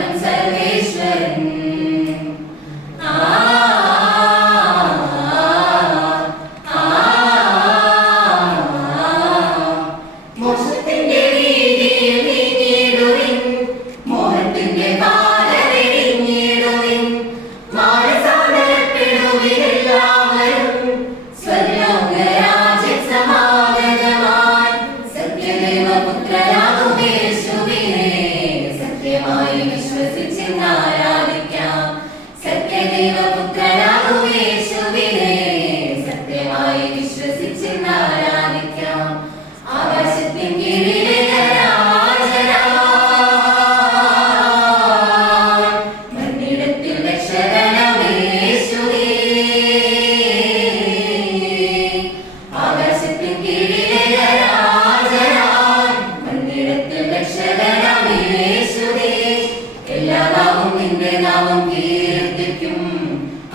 മാത്രം സർവേശ്വരൻ. മോക്ഷത്തിന്റെ വീതിയിൽ നീങ്ങിടുവിൻ, മോഹത്തിന്റെ പാത വെടിഞ്ഞിടുവിൻ. മാനസാന്തരപ്പെടുവിൻ എല്ലാവരും, സ്വർലോകരാജ്യ സമാഗതമായി സത്യദൈവപുത്രനാകും യേശുവിനെ സത്യമായി വിശ്വസിച്ചെന്ന് ആരാധിക്കാം. സത്യദൈവപുത്രനാകും യേശുവിനെ സത്യമായി വിശ്വസിച്ചെന്ന് ആരാധിക്കാം. ആകാശത്തിൻ കീഴിലെ മണ്ണിടത്തിൽ രക്ഷകനാം യേശുവേ. ആകാശത്തിൻ കീഴിലെ മണ്ണിടത്തിൽ രക്ഷകനാം യേശുവേ. എല്ലാ നാമവും നിന്റെ നാമം കീർത്തിക്കും.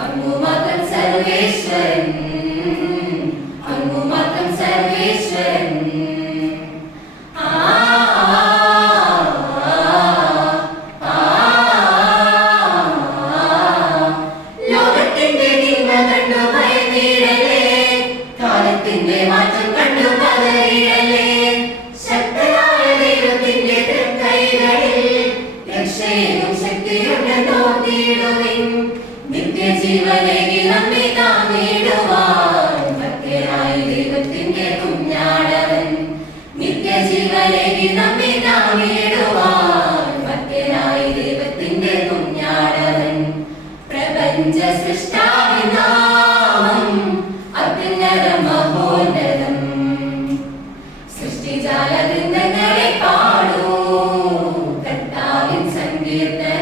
അങ്ങു മാത്രം സർവേശ്വരൻ, അങ്ങു മാത്രം സർവേശ്വരൻ. ലോകത്തിന്റെ തിന്മ കണ്ടു ഭയന്നിടലേ, കാലത്തിന്റെ മാറ്റം കണ്ടു പതറിടലേ. ശക്തനായ ദൈവത്തിന്റെ തൃക്കൈകളിൽ രക്ഷയും ശക്തിയുണ്ട് തോന്നിടുവിൻ. നിത്യജീവനേകി നമ്മെ താങ്ങിടുവാൻ ഭക്തനായ ദൈവത്തിന്റെ കുഞ്ഞാടവൻ. നിത്യജീവനേകി നമ്മെ താങ്ങിടുവാൻ ഭക്തനായ ദൈവത്തിന്റെ കുഞ്ഞാടവൻ. പ്രപഞ്ച സൃഷ്ടാവിൻ നാമം അത്യുന്നതം മഹോന്നതം. സൃഷ്ടിജാല വൃന്ദങ്ങളെ പാടൂ കർത്താവിൻ സങ്കീർത്തനം.